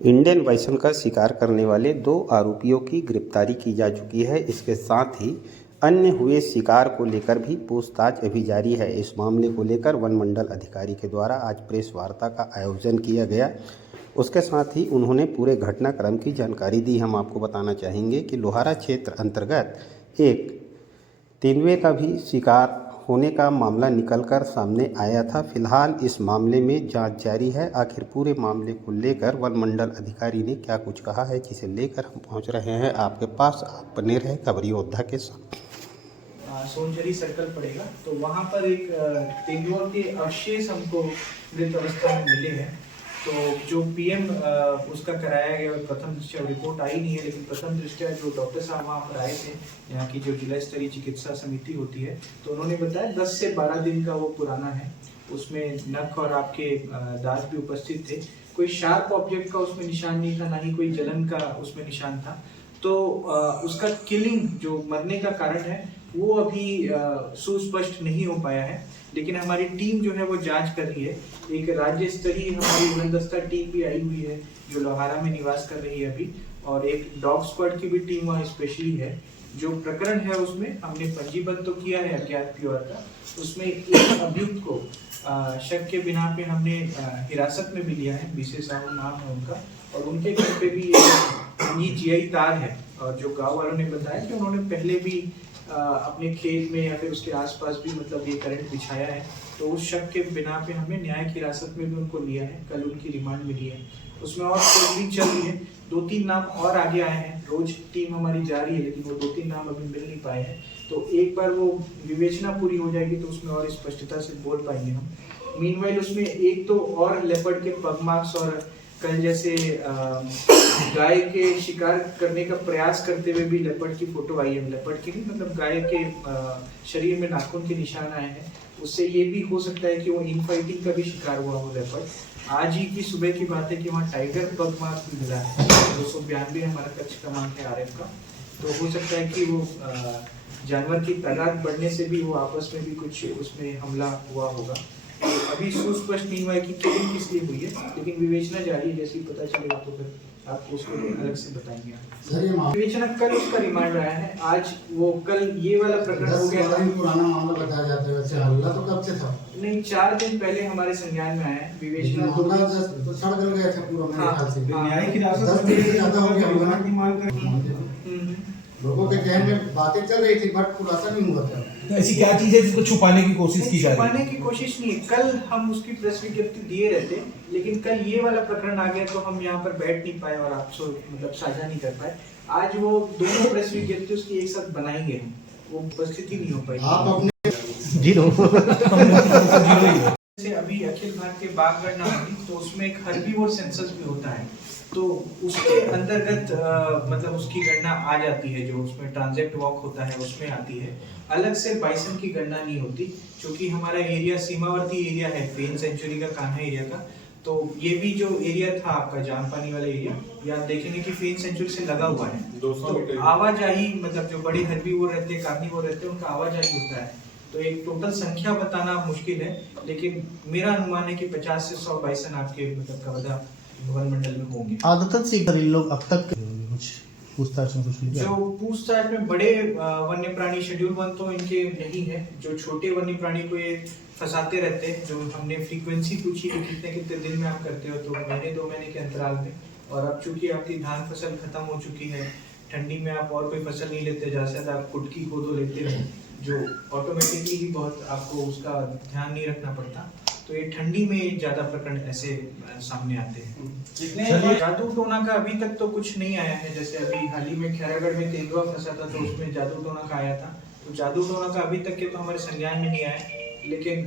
Indian bison का शिकार करने वाले 2 आरोपियों की गिरफ्तारी की जा चुकी है। इसके साथ ही अन्य हुए शिकार को लेकर भी पूछताछ अभी जारी है। इस मामले को लेकर वन मंडल अधिकारी के द्वारा आज प्रेस वार्ता का आयोजन किया गया। उसके साथ ही उन्होंने पूरे घटनाक्रम की जानकारी दी। हम आपको बताना चाहेंगे कि लोहारा क्षेत्र अंतर्गत एक तेंदुए का भी शिकार होने का मामला निकलकर सामने आया था। फिलहाल इस मामले में जांच जारी है। आखिर पूरे मामले को लेकर वन मंडल अधिकारी ने क्या कुछ कहा है, जिसे लेकर हम पहुंच रहे हैं आपके पास। आप बने रहे खबरी योद्धा के साथ। सोनझरी सर्कल पड़ेगा, तो वहाँ पर एक तेंदुआ के अवशेष हमको मृत अवस्था में मिले हैं। तो जो पीएम उसका कराया गया प्रथम दृष्टया रिपोर्ट आई नहीं है, लेकिन प्रथम दृष्टया जो डॉक्टर साहब वहाँ पर आए थे, यहाँ की जो जिला स्तरीय चिकित्सा समिति होती है, तो उन्होंने बताया 10 से 12 दिन का वो पुराना है। उसमें नख और आपके दांत भी उपस्थित थे। कोई शार्प ऑब्जेक्ट का उसमें निशान नहीं था, ना ही कोई जलन का उसमें निशान था। तो उसका किलिंग जो मरने का कारण है वो अभी सुस्पष्ट नहीं हो पाया है, लेकिन हमारी टीम जो है वो जांच कर रही है। एक राज्य स्तरीय हमारी उड़नदस्ता टीम भी आई हुई है जो लोहारा में निवास कर रही है अभी, और एक डॉग स्क्वाड की भी टीम वहाँ स्पेशली है। जो प्रकरण है उसमें हमने पंजीबद्ध तो किया है अज्ञात प्योर का। उसमें एक अभियुक्त को शक के बिना पे हमने हिरासत में भी लिया है। बीसे साहू नाम है उनका, और उनके घर पे भी ये जीआई तार है। और जो गांव वालों ने बताया कि उन्होंने पहले भी अपने खेत में या फिर उसके आसपास भी मतलब ये करंट बिछाया है। तो उस शक के बिना पे हमने न्यायिक हिरासत में भी उनको लिया है। कल उनकी रिमांड मिली है, उसमें और खोजबीन चल रही है। 2-3 नाम और आगे आए हैं, रोज टीम हमारी जा रही है, लेकिन वो 2-3 नाम अभी मिल नहीं पाए हैं। तो एक बार वो विवेचना पूरी हो जाएगी तो उसमें और स्पष्टता से बोल पाएंगे हम। मीनवाइल उसमें एक तो और लेपर्ड के पग मार्क्स, और कल जैसे गाय के शिकार करने का प्रयास करते हुए भी लेपर्ड की फोटो आई है। लेपर्ड की नहीं, मतलब गाय के शरीर में नाखून के निशान आए हैं। उससे ये भी हो सकता है कि वो इनफाइटिंग का भी शिकार हुआ हो लेपर्ड। आज ही की सुबह की बात है कि वहाँ टाइगर पग मार्क भी मिला है। 292 हमारा कच्छ क्रमांक है आरएफ का। तो हो सकता है कि वो जानवर की तादाद बढ़ने से भी वो आपस में भी कुछ उसमें हमला हुआ होगा। तो अभी सुस्पष्ट नहीं हुआ है कि किलिंग किस लिए हुई है, लेकिन विवेचना जारी है। जैसे ही पता चलेगा तो फिर आपको उसको अलग से बताएंगे। विवेचना कल उसका रिमांड आया है। आज वो कल ये वाला प्रकरण हो गया था। पुराना मामला बताया जाता है, वैसे हल्ला तो कब से था? नहीं, 4 दिन पहले हमारे संज्ञान में आया है। विवेचना तो सड़ गल गया था पूरा मेरे ख्याल से। न्यायिक हिरासत 10 दिन से ज्यादा हो गया हल्ला की मांग कर। लोगों के कहने में बातें चल रही थी, बट खुलासा नहीं हुआ था। तो ऐसी क्या चीज है जिसको छुपाने की कोशिश की जा रही है? छुपाने की कोशिश नहीं है। कल हम उसकी प्रेस विज्ञप्ति दिए रहते, लेकिन कल ये वाला प्रकरण आ गया तो हम यहाँ पर बैठ नहीं पाए और आपसे मतलब साझा नहीं कर पाए। आज वो दोनों प्रेस विज्ञप्ति उसकी एक साथ बनाएंगे हम, वो उपस्थिति नहीं हो पाई। आप अपने जीरो जैसे अभी अखिल भारतीय बाघ गणना हुई, तो उसमें एक हर्बीवोर सेंसस भी होता है। तो उसके अंतर्गत मतलब उसकी गणना आ जाती है। जो उसमें ट्रांजेक्ट वॉक होता है उसमें आती है। अलग से बाइसन की गणना नहीं होती, क्योंकि हमारा एरिया सीमावर्ती एरिया है, फेन सेंचुरी का कान्हा एरिया का। तो ये भी जो एरिया था आपका जामपानी वाला एरिया, ये आप देखेंगे कि फेन सेंचुरी से लगा हुआ है। तो आवाजाही मतलब जो बड़े हर्बीवोर रहते हैं, कार्निवोर रहते हैं, उनका आवाजाही होता है। तो एक टोटल संख्या बताना मुश्किल है, लेकिन मेरा अनुमान है कि 50 से 100 बाइसन आपके मतलब कवर्धा वन मंडल में होंगे। आदतन से इन लोग अब तक कुछ पूछताछ में कुछ जो पूछताछ में बड़े वन्य प्राणी शेड्यूल 1 तो इनके नहीं है। जो छोटे वन्य प्राणी को ये फंसाते रहते हैं। जो हमने फ्रीक्वेंसी पूछी कि कितने कितने दिन में आप करते हो, तो महीने 2 महीने के अंतराल में। और अब चूंकि आपकी धान फसल खत्म हो चुकी है, ठंडी में आप और कोई फसल नहीं लेते, ज्यादा आप कुटकी कोदो लेते हो, जो ऑटोमेटिकली ही बहुत आपको उसका ध्यान नहीं रखना पड़ता। तो ये ठंडी में ज्यादा प्रकरण ऐसे सामने आते हैं। जादू टोना का अभी तक तो कुछ नहीं आया है। जैसे अभी हाल ही में खैरागढ़ में तेंदुआ फंसा था, तो उसमें जादू टोना का आया था। तो जादू टोना का अभी तक के तो हमारे संज्ञान में नहीं आया, लेकिन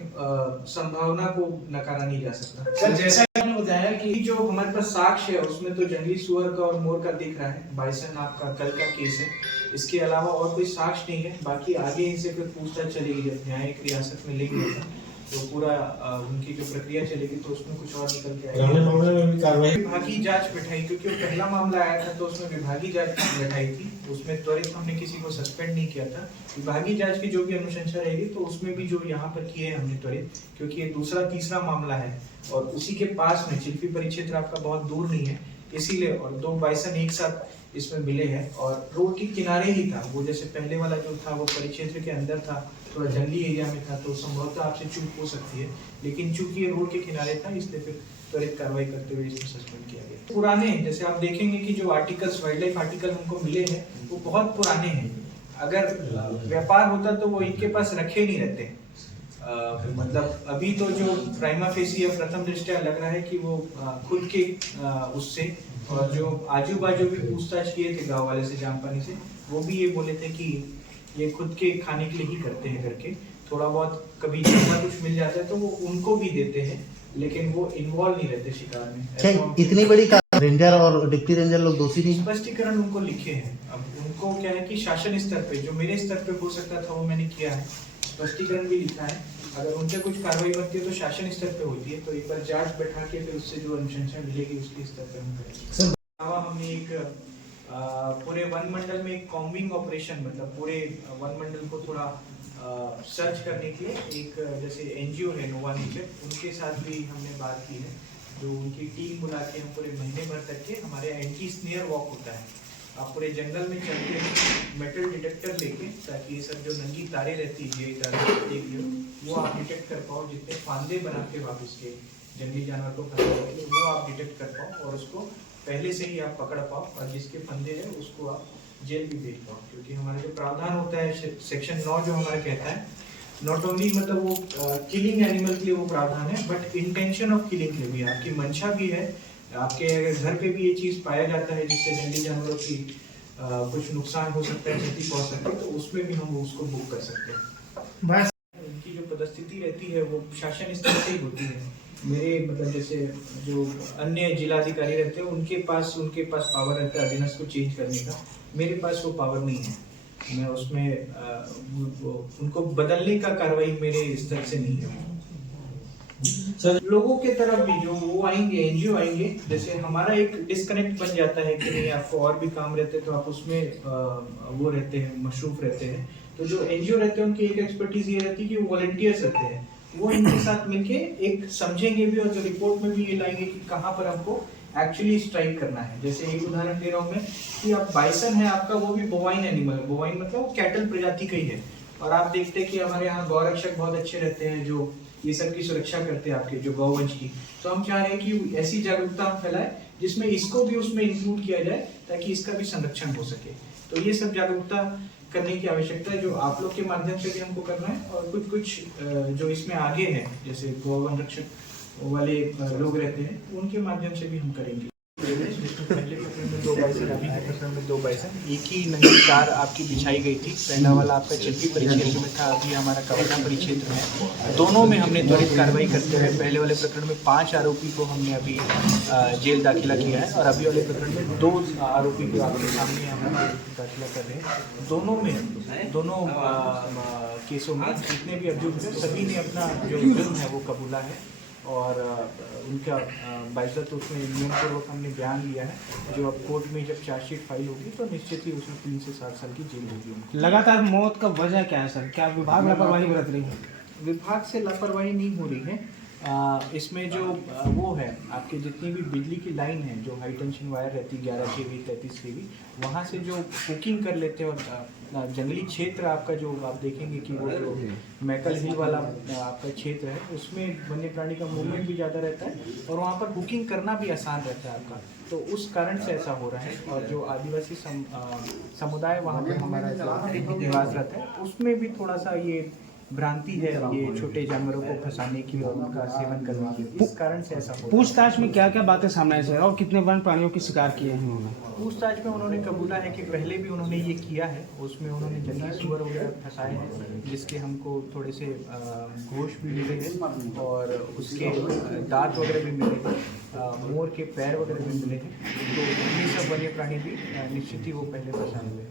संभावना को नकारा नहीं जा सकता। सर जैसा आपने बताया कि जो हमारे पास साक्ष्य है उसमें तो जंगली सुअर का और मोर का दिख रहा है। बाइसन आपका कल का केस है, इसके अलावा और कोई साक्ष्य नहीं है। बाकी आगे इनसे फिर पूछताछ चलेगी, जब न्यायिक रियासत में लेंगे तो पूरा उनकी जो प्रक्रिया चलेगी तो उसमें कुछ और निकल के आएगा। विभागीय जांच बैठाई, क्योंकि वो पहला मामला आया था तो उसमें विभागीय जांच बैठाई थी। उसमें त्वरित हमने किसी को सस्पेंड नहीं किया था। विभागीय जांच की जो भी अनुशंसा रहेगी तो उसमें भी जो यहाँ पर किए हमने त्वरित, क्योंकि ये दूसरा तीसरा मामला है और उसी के पास में चिल्फी परिक्षेत्र आपका बहुत दूर नहीं है। इसीलिए, और 2 बाइसन एक साथ इसमें मिले हैं और रोड के किनारे ही था वो। जैसे पहले वाला जो था वो परिक्षेत्र के अंदर था, थोड़ा जंगली एरिया में था, तो संभवतः आपसे चूक हो सकती है, लेकिन चूंकि ये रोड के किनारे था इसलिए फिर त्वरित कार्रवाई करते हुए इसमें सस्पेंड किया गया। पुराने, जैसे आप देखेंगे कि जो आर्टिकल्स, वाइल्ड लाइफ आर्टिकल हमको मिले हैं वो बहुत पुराने हैं। अगर व्यापार होता तो वो इनके पास रखे नहीं रहते। मतलब अभी तो जो प्राइमा फेसी या प्रथम दृष्टया लग रहा है कि वो खुद के उससे, और जो आजू बाजू भी पूछताछ किए थे गांव वाले से, जामपानी से, वो भी ये बोले थे कि ये खुद के खाने के लिए ही करते हैं करके। थोड़ा बहुत कभी ज्यादा कुछ मिल जाता है तो वो उनको भी देते हैं, लेकिन वो इन्वॉल्व नहीं रहते शिकार में। इतनी बड़ी रेंजर और डिप्टी रेंजर लोग दोषी नहीं? स्पष्टीकरण उनको लिखे हैं। अब उनको क्या है कि शासन स्तर पे, जो मेरे स्तर पे हो सकता था वो मैंने किया है, स्पष्टीकरण भी लिखा है। अगर उनसे कुछ कार्रवाई बनती है तो शासन स्तर पे होती है, तो एक बार जांच बैठा के फिर उससे जो अनुशंसा मिलेगी उसके स्तर पे हम करेंगे। हमने एक पूरे वन मंडल में एक कॉम्बिंग ऑपरेशन, मतलब पूरे वन मंडल को थोड़ा सर्च करने के लिए एक, जैसे एनजीओ है नोवा नेचर, उनके साथ भी हमने बात की है, जो उनकी टीम बुला के हम पूरे महीने भर तक के हमारे एंटी स्नेयर वॉक होता है, आप पूरे जंगल में चलते हैं मेटल डिटेक्टर लेके, ताकि ये सब जो नंगी तारे रहती है वो आप डिटेक्ट कर पाओ, जितने फांदे बना के वापस के जंगली जानवर को फंसाओगे वो आप डिटेक्ट कर पाओ और उसको पहले से ही आप पकड़ पाओ, और जिसके फंदे हैं उसको आप जेल भी भेज पाओ। क्योंकि हमारा जो प्रावधान होता है सेक्शन 9 जो हमारा कहता है, नॉट ओनली मतलब वो किलिंग एनिमल के लिए वो प्रावधान है, बट इंटेंशन ऑफ किलिंग के लिए भी, आपकी मंशा भी है, आपके अगर घर पे भी ये चीज पाया जाता है जिससे जंगली जानवरों की कुछ नुकसान हो सकता है, क्षति पहुंच सकती है, तो उसमें भी हम उसको बुक कर सकते हैं। उनकी जो पदस्थिति रहती है वो शासन स्तर से ही होती है। मेरे मतलब जैसे जो अन्य जिलाधिकारी रहते हैं उनके पास पावर रहता है अधीनस्थ को चेंज करने का, मेरे पास वो पावर नहीं है। मैं उसमें उनको बदलने का कार्रवाई मेरे स्तर से नहीं है। लोगों के तरफ भी जो वो आएंगे, एनजीओ आएंगे, जैसे हमारा एक डिस्कनेक्ट बन जाता है कि नहीं आपको और भी काम रहते हैं तो आप उसमें वो रहते हैं, मशरूफ रहते हैं। तो जो एनजीओ रहते हैं उनकी एक एक्सपर्टीज ये रहती है कि वो वॉलंटियर्स रहते हैं, वो इनके साथ मिलके एक समझेंगे भी, और जो रिपोर्ट में भी ये लाएंगे कि कहाँ पर हमको एक्चुअली स्ट्राइक करना है। जैसे एक उदाहरण दे रहा हूँ मैं कि आप बाइसन है आपका, वो भी बोवाइन एनिमल है, बोवाइन मतलब वो कैटल प्रजाति का ही है, और आप देखते हैं कि हमारे यहाँ गौरक्षक बहुत अच्छे रहते हैं जो ये सब की सुरक्षा करते हैं आपके जो गौवंश की। तो हम चाह रहे हैं कि ऐसी जागरूकता हम फैलाएं जिसमें इसको भी उसमें इंक्लूड किया जाए ताकि इसका भी संरक्षण हो सके। तो ये सब जागरूकता करने की आवश्यकता है जो आप लोग के माध्यम से भी हमको करना है, और कुछ जो इसमें आगे है जैसे गौवन रक्षक वाले लोग रहते हैं उनके माध्यम से भी हम करेंगे। पहले प्रकरण में 2 बाइसन, अभी के प्रकरण में 2 बाइसन, एक ही नंगी तार आपकी बिछाई गई थी। पहला वाला आपका चिल्पी परिक्षेत्र में था, अभी हमारा कवरना परिक्षेत्र है। दोनों में हमने त्वरित कार्रवाई करते हुए पहले वाले प्रकरण में 5 आरोपी को हमने अभी जेल दाखिला किया है, और अभी वाले प्रकरण में 2 आरोपी को आपके सामने हम दाखिला कर रहे हैं। दोनों केसों में जितने भी अभियुक्त हैं सभी ने अपना जो जुर्म है वो कबूला है, और उनका बाइज्जत उसमें नियमपूर्वक हमने बयान लिया है, जो अब कोर्ट में जब चार्जशीट फाइल होगी तो निश्चित ही उसमें 3 से 7 साल की जेल होगी उनको। लगातार मौत का वजह क्या है सर? क्या विभाग लापरवाही बरत रही है? विभाग से लापरवाही नहीं हो रही है। इसमें जो वो है आपके जितनी भी बिजली की लाइन है, जो हाई टेंशन वायर रहती है 11 kV 33 kV, वहाँ से जो हुकिंग कर लेते हैं, और जंगली क्षेत्र आपका जो आप देखेंगे कि वो जो मैकल हिल वाला आपका क्षेत्र है उसमें वन्य प्राणी का मूवमेंट भी ज़्यादा रहता है, और वहाँ पर हुकिंग करना भी आसान रहता है आपका, तो उस कारण से ऐसा हो रहा है। और जो आदिवासी समुदाय वहाँ पर हमारा निवास रहता है उसमें भी थोड़ा सा ये भ्रांति है, ये छोटे जानवरों को फंसाने की और उनका सेवन करने की, इस कारण से ऐसा हो। पूछताछ में क्या क्या बातें सामने आई सर, और कितने वन प्राणियों की शिकार किए हैं उन्होंने? पूछताछ में उन्होंने कबूला है कि पहले भी उन्होंने ये किया है, उसमें उन्होंने जंगली सुअर वगैरह फंसाए हैं, जिसके हमको थोड़े से गोश्त भी मिले हैं, और उसके दांत वगैरह भी मिले हैं, मोर के पैर वगैरह भी मिले हैं। तो ये सब वन्य प्राणी भी निश्चित ही वो पहले फंसाए हुए हैं।